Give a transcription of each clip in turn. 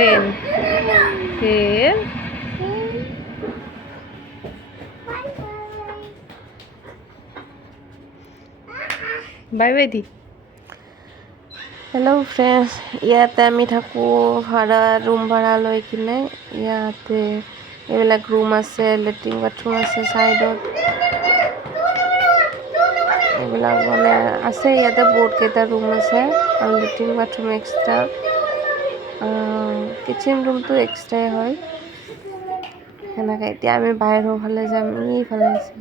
10 फिर bye bye दी। Hello friends, ইয়াতে আমি থাকো ভাড়া রুম ভাড়া লৈ কিনে। ইয়াতে এইবিলাক ৰুম আছে, লেট্ৰিন বাথৰুম আছে সাইডত, এইবিলাক মানে আছে। ইয়াতে বহুত কেইটা ৰুম আছে আৰু লেট্ৰিন বাথৰুম এক্সট্ৰা, কিচেন ৰুমটো এক্সট্ৰাই হয় সেনেকৈ। এতিয়া আমি বাহিৰৰ ফালে যাম, এইফালে আছে।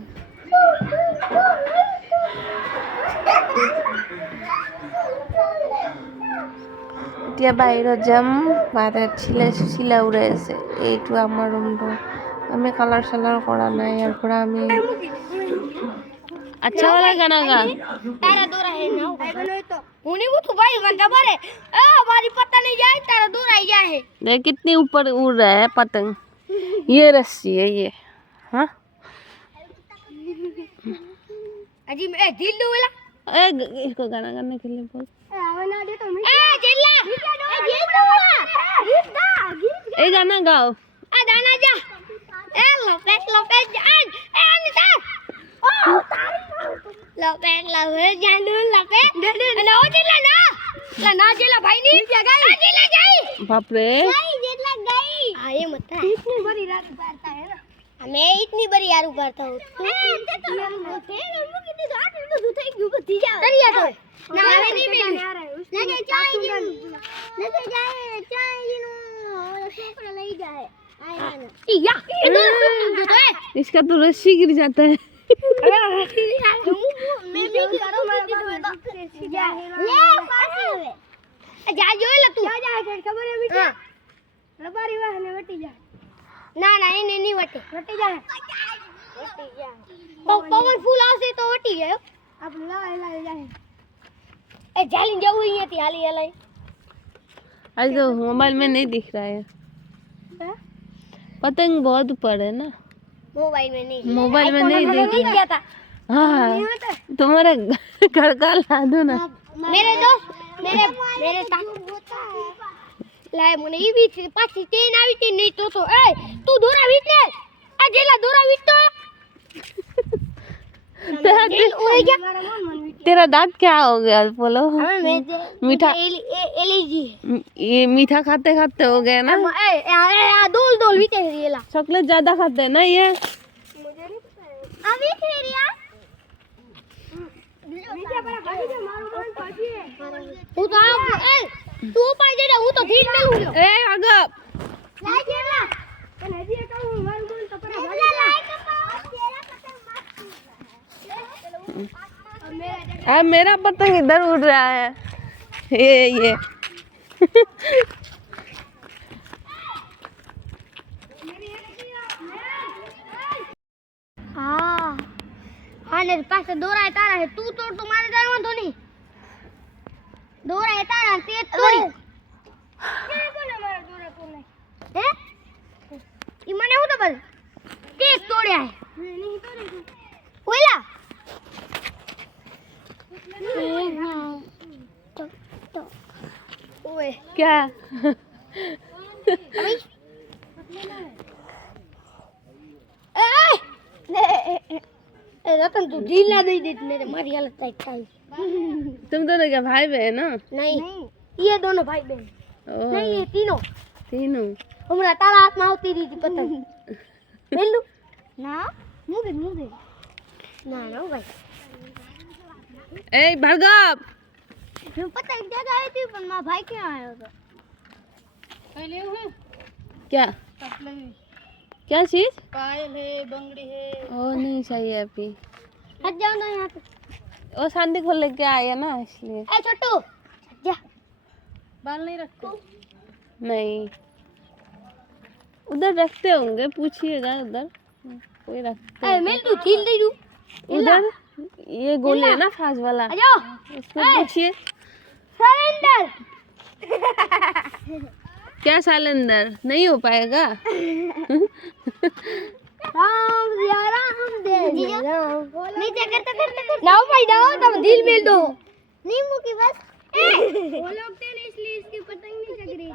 এতিয়া বাহিৰত যাম, বাহিৰত চিলা উৰাই আছে। এইটো আমাৰ ৰুমটো, আমি কালাৰ চালাৰ কৰা নাই। ইয়াৰ পৰা আমি अच्छा वाला गाना गा। तारा दूर है ना तो उन्हीं को तो भाई घंटा भरे हमारी पता नहीं जाए, तारा दूर आई जाए। देख कितनी ऊपर उड़ रहा है पतंग। ये रस्सी है ये। हाँ अजी मैं दिल दूला इसको गाना गाने के लिए बोल। आवना दे तो जिल्ला दिल दूला ए गाना गाओ। दाना जा लोपेट जा अनिता लोपेट जानू लोपेट ना जिल्ला ना जिल्ला भाई नहीं जगह जिल्ला गई। बाप रे जिल्ला गई आए मत इतनी बड़ी रात उगारता है ना, मैं इतनी बड़ी यार उगारता हूँ। कितनी रात में तो दूध क्यों बत्ती जा करिया तो ना नहीं मिल लगे चाय नो सोकरा ले जाए आया ना या इसका तो रस्सी गिर जाता है। मैं भी करो ले जा जो ले तू जा खबर है बेटा रबारी वाहने वटी जा ना नहीं वटी जा पवन फूल आसे तो वटी जाए अब ला जाए ए जाली जाऊ ही थी हाली हलाई। आज तो मोबाइल में नहीं दिख रहा है, पतंग बहुत ऊपर है ना, मोबाइल में नहीं दिख क्या था। हाँ तुम्हारे घर का ला दो ना। मेरे दोस्त मेरे साथ लाए मुने ये भी पाची तीन आवी थी नहीं तो ए तू दूरा बीत ले अजेला दूरा बीत तो तेरा दांत क्या हो गया बोलो। मीठा एलर्जी ये मीठा खाते खाते हो गया ना। दोल भी तेरीला चॉकलेट ज्यादा खाते हैं ना ये। मुझे नहीं पता है अभी तेरिया नीचे पर भाई से मारो मन पाजी है तू तो तू पाजे दे हूं तो ठीक में हूं ए आगे लाई जेला कने जी का हूं मारो मन तो पर लाई का तेरा पतंग मत अब मेरा पतंग इधर उड़ रहा है ये हाँ मेरे पास दोरा है तारा है तू तोड़ तुम्हारे जाए तो नहीं दोरा है तारा ते तोड़ी क्या कोने मारा दोरा तोड़ने हैं ये मने हो तो बल ते तोड़या है नहीं तोड़े ओला तो ओए क्या अभी रतन तू ढीला नहीं दे मेरे मारी हालत टाइट टाइट। तुम दोनों क्या भाई बहन हो? नहीं ये दोनों भाई बहन नहीं ये तीनों हमरा तारा हाथ में होती रही थी पतंग मेलू ना मुझे ना भाई ए भार्गव पतंग दे गई थी पर मां भाई क्या आया था पहले है क्या चीज पायल है बंगड़ी है ओ नहीं चाहिए अभी। हट जाओ ना यहाँ पे वो शादी को लेके आया ना इसलिए। ए छोटू जा बाल नहीं रखते नहीं उधर रखते होंगे, पूछिएगा उधर कोई रखते ए मिल तू झील दे दू उधर ये गोले है ना फाज वाला, आ जाओ उसको पूछिए। सरेंडर क्या सालेंदर नहीं हो पाएगा। राम दे नीचे करते नाव भाई नाव तब दिल मिल दो नींबू की बस वो लोग थे ना इसलिए इसकी पतंग नहीं जग रही थी।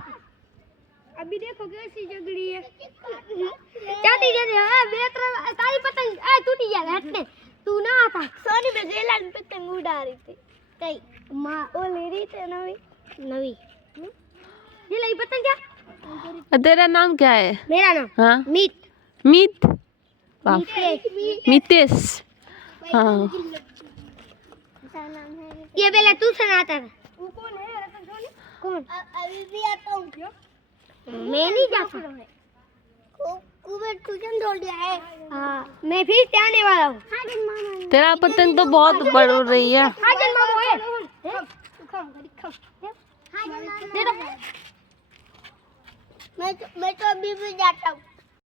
अभी देखो कैसी जगड़ी है जाती जाती हाँ बेहतर तारी पतंग आ टूटी जा हटने तू ना आता सोनी में जेला पतंग उड़ा रही थी कई माँ वो ले रही थी नवी नवी जेला ये पतंग क्या तेरा नाम क्या है? मेरा नाम हाँ मीत मीत वाह मितेश हाँ ये पहले तू सुनाता था वो कौन है रतन सोनी कौन अभी भी आता हूँ मैं नहीं जाता कुबेर तुझे छोड़ दिया है हाँ मैं फिर से आने वाला हूँ तेरा पतंग तो बहुत बड़ रही है। हाजन मामू है दे दो मैं तो अभी भी जाता हूँ